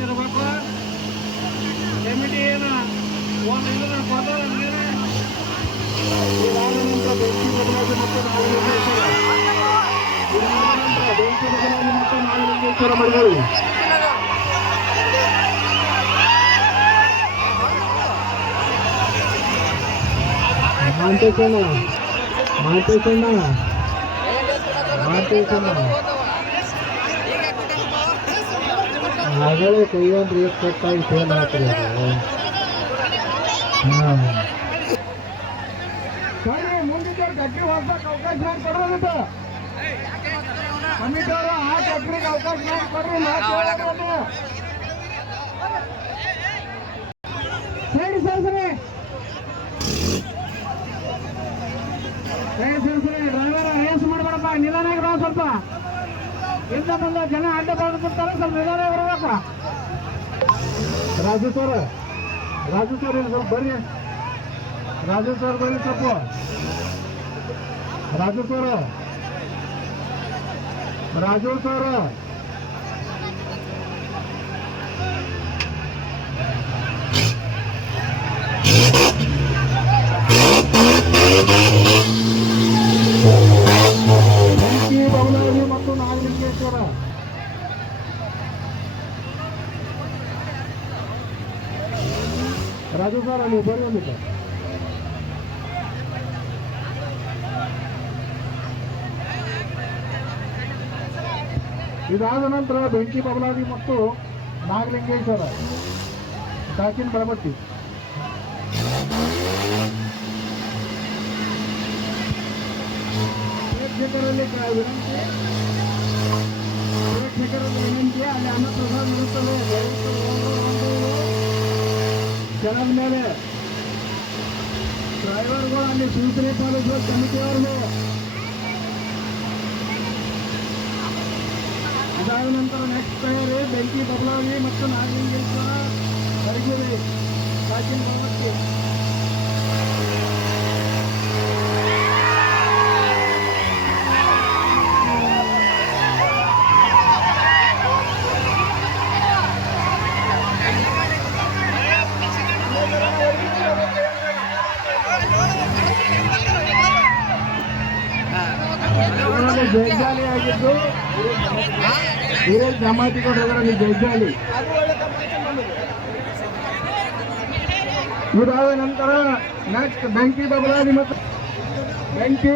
ಇರ್ಬೇಕು ಕಮಿಟಿ ಏನು ಒಂದು ಇದನ್ನ ಕೊಡ್ತಾರೆ ಆಗಲೇ ಕೈಯೊಂದು ರೇಟ್ ಕಟ್ಟಾಗಿ ಫೇಲ್ ಮುಂದಿನ ಗಟ್ಟಿ ಅವಕಾಶ ಅವಕಾಶ. ಸರಿ, ಸರ್, ಸರಿ. ಡ್ರೈವರ್ ರೇಸ್ ಮಾಡ್ಬೇಡಪ್ಪ ನಿಧಾನಾಗಿ ಸ್ವಲ್ಪ. ಇಂದ ಬಂದ ಜನ ಅಡ್ಡ ಬರ್ತಾರೆ ಸ್ವಲ್ಪ ನಿಧಾನಾಗಿ ಬರ್ಬೇಕ ರಾಜು ಸರ್ ರಾಜು ಸರ್ ಇಲ್ಲಿ ಸ್ವಲ್ಪ ಬರ್ರಿ ರಾಜು ಸರ್ ಬರ್ರಿ ಸ್ವಲ್ಪ ರಾಜು ಸರ್ ರಾಜು ಸರ್ ಬೆಂಕಿ ನಾಗಲಿಂಗೇಶ್ವರ ರಾಜು ಸರ್ ನೀವು ಬರ್ರಿ ಒಂದಿಟ್ಟು ಇದಾದ ನಂತರ ಬೆಂಕಿ ಬಬಲಾದಿ ಮತ್ತು ನಾಗಲಿಂಗೇಶ್ವರ ಕಾಕಿನ ಬಳಬಟ್ಟಿ ಪ್ರೇಕ್ಷಕರಲ್ಲಿ ಕ- ವಿನಂತಿ ಜನದ ಮೇಲೆ ಡ್ರೈವರ್ಗಳು ಅಲ್ಲಿ ಸೂಚನೆ ಪಾಲಿಸುವ ಸಮಿತಿಯವ್ರಿಗೂ ಇದಾದ ನಂತರ ನೆಕ್ಸ್ಟ್ ತಯಾರಿ ಬೆಂಕಿ ಬದಲಾವಣೆ ಮತ್ತು ನಾಗಲಿಂಗೇಶ್ವರ ಅರಗಿರಿ ಕಾಕಿನ ಭವನಕ್ಕೆ ಜೈಜಾಲಿ ಆಗಿದ್ದು ವೀರೇಶ್ ಜಮಾತಿ ನೀವು ಇದಾದ ನಂತರ ನೆಕ್ಸ್ಟ್ ಬೆಂಕಿ ಬಬಲಾದಿ ಮತ್ತು ಬೆಂಕಿ